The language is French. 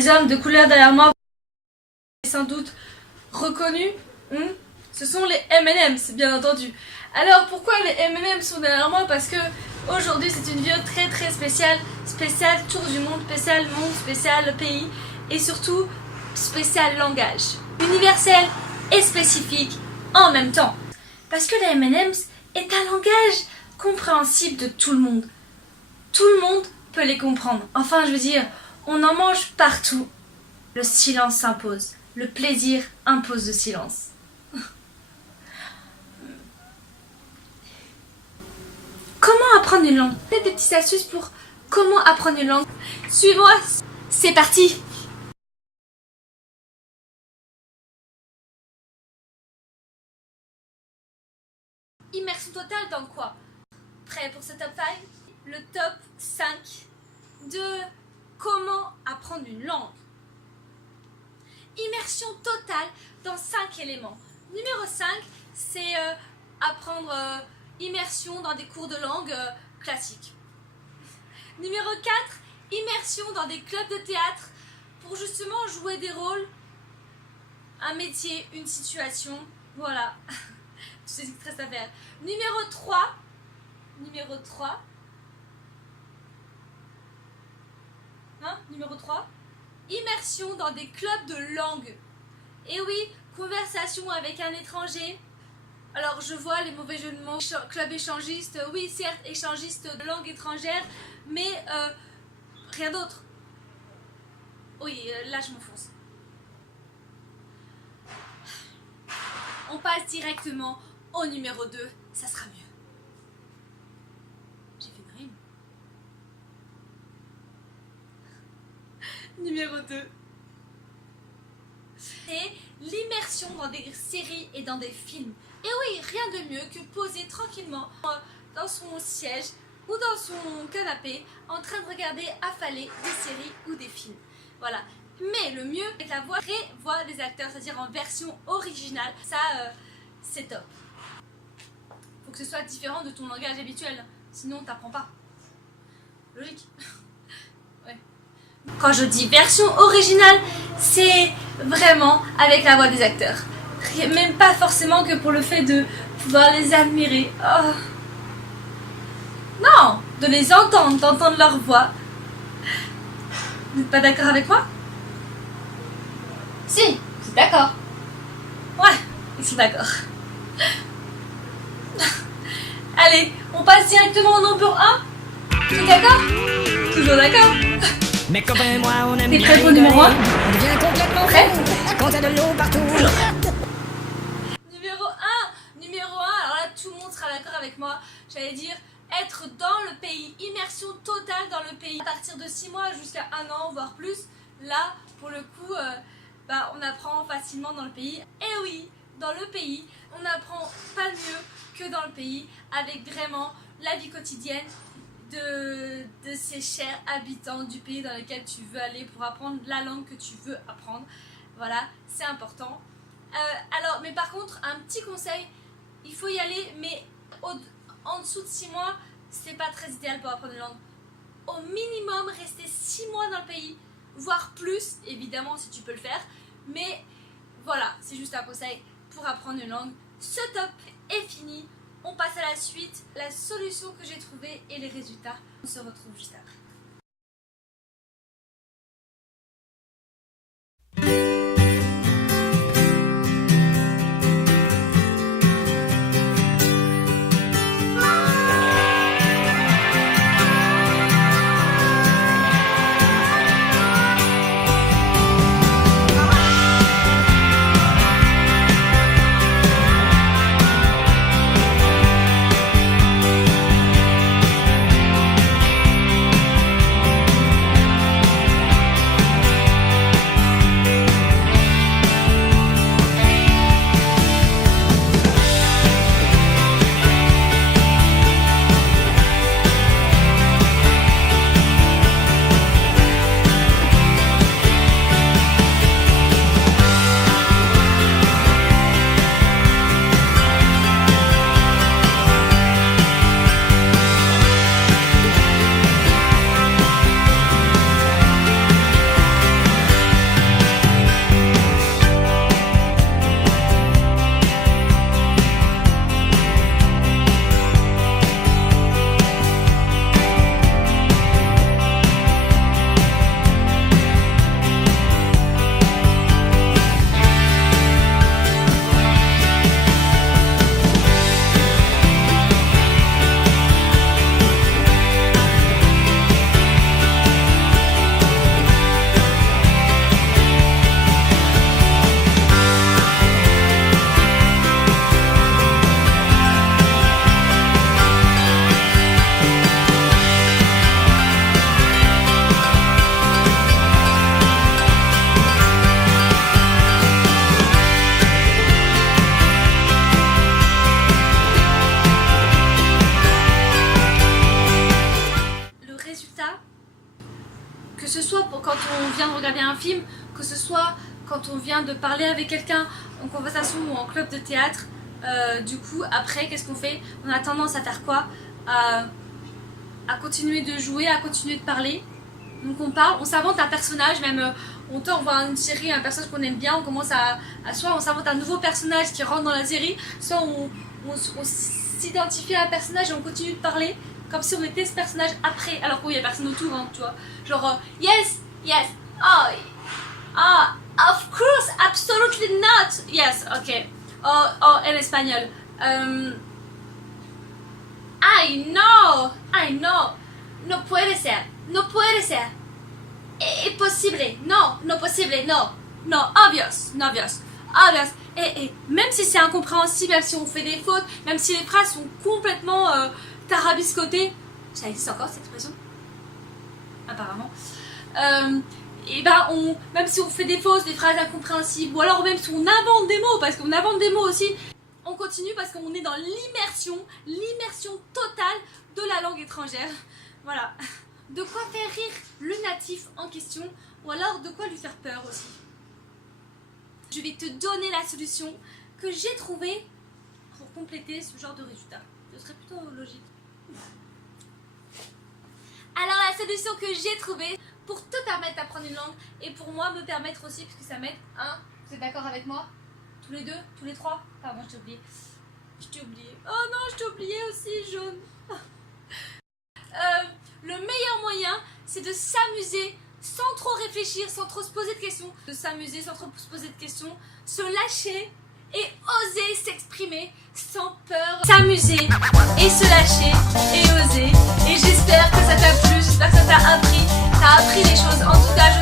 ces hommes de couleur derrière moi, sans doute reconnus, ce sont les M&M's, bien entendu. Alors pourquoi les M&M's sont derrière moi? Parce que aujourd'hui c'est une vidéo très très spéciale, spéciale tour du monde, spécial monde, spécial pays et surtout spécial langage, universel et spécifique en même temps. Parce que les M&M's est un langage compréhensible de tout le monde. Tout le monde peut les comprendre. Enfin, je veux dire, on en mange partout. Le silence s'impose. Le plaisir impose le silence. Comment apprendre une langue? Peut-être des petites astuces pour comment apprendre une langue. Suivez-moi, c'est parti! Immersion totale dans quoi? Prêt pour ce top 5? Le top 5 de comment apprendre une langue. Immersion totale dans 5 éléments. Numéro 5, c'est apprendre immersion dans des cours de langue classiques. Numéro 4, immersion dans des clubs de théâtre pour justement jouer des rôles, un métier, une situation, voilà. Tout ce qui reste à faire. Numéro 3, immersion dans des clubs de langue. Et oui, conversation avec un étranger. Alors je vois les mauvais jeux de mots, club échangiste, oui certes échangiste de langue étrangère, mais rien d'autre. Oui, là je m'enfonce. On passe directement au numéro 2, ça sera mieux. J'ai fait une rime. Numéro 2. C'est l'immersion dans des séries et dans des films. Et oui, rien de mieux que poser tranquillement dans son siège ou dans son canapé en train de regarder affalé des séries ou des films. Voilà. Mais le mieux est la vraie voix des acteurs, c'est-à-dire en version originale. Ça, c'est top. Faut que ce soit différent de ton langage habituel, sinon t'apprends pas. Logique. Ouais. Quand je dis version originale, c'est vraiment avec la voix des acteurs. Même pas forcément que pour le fait de pouvoir les admirer. Oh. Non, de les entendre, d'entendre leur voix. Vous n'êtes pas d'accord avec moi? Si, c'est d'accord. Ouais, ils sont d'accord. Allez, on passe directement au numéro 1. Tu es d'accord? Toujours d'accord. Mais comme moi, on aime T'es prêt pour le numéro 1? On devient complètement prêt quand t'as de l'eau partout. Numéro 1, alors là tout le monde sera d'accord avec moi. J'allais dire être dans le pays, immersion totale dans le pays. À partir de 6 mois jusqu'à 1 an, voire plus, là pour le coup, on apprend facilement dans le pays. Et oui, dans le pays, on apprend pas mieux que dans le pays, avec vraiment la vie quotidienne de ces chers habitants du pays dans lequel tu veux aller pour apprendre la langue que tu veux apprendre. Voilà, c'est important. Alors, mais par contre, un petit conseil, il faut y aller, mais en dessous de 6 mois, c'est pas très idéal pour apprendre une langue. Au minimum, rester 6 mois dans le pays, voire plus, évidemment, si tu peux le faire. Mais voilà, c'est juste un conseil pour apprendre une langue. Ce top est fini. On passe à la suite, la solution que j'ai trouvée et les résultats. On se retrouve juste après. on vient de regarder un film, que ce soit quand on vient de parler avec quelqu'un en conversation ou en club de théâtre. Du coup, après, qu'est-ce qu'on fait? On a tendance à faire quoi? À continuer de jouer, à continuer de parler. Donc on parle, on s'invente un personnage, même on voit une série, un personnage qu'on aime bien, on commence soit on s'invente un nouveau personnage qui rentre dans la série, soit on s'identifie à un personnage et on continue de parler comme si on était ce personnage après, alors qu'il n'y a personne autour, hein, tu vois. Genre, yes, of course, absolutely not, yes, ok. Oh, en espagnol. I know, no puede ser. No puede ser. Imposible. No possible. No, obvious. Et même si c'est incompréhensible, même si on fait des fautes, même si les phrases sont complètement tarabiscotées, ça existe encore cette expression? Apparemment. Et ben même si on fait des fausses, des phrases incompréhensibles, ou alors même si on invente des mots, parce qu'on invente des mots aussi, on continue parce qu'on est dans l'immersion totale de la langue étrangère. Voilà. De quoi faire rire le natif en question, ou alors de quoi lui faire peur aussi. Je vais te donner la solution que j'ai trouvée pour compléter ce genre de résultat. Ce serait plutôt logique. Alors la solution que j'ai trouvée pour te permettre d'apprendre une langue et pour moi me permettre aussi, puisque ça m'aide, vous êtes d'accord avec moi? Tous les deux? Tous les trois? Pardon, je t'ai oublié. Oh non, je t'ai oublié aussi, jaune. Le meilleur moyen, c'est de s'amuser sans trop réfléchir, sans trop se poser de questions. De s'amuser sans trop se poser de questions, se lâcher et oser s'exprimer sans peur. S'amuser et se lâcher et oser. Et j'espère que ça t'a plu, j'espère que ça t'a appris des choses. En tout cas,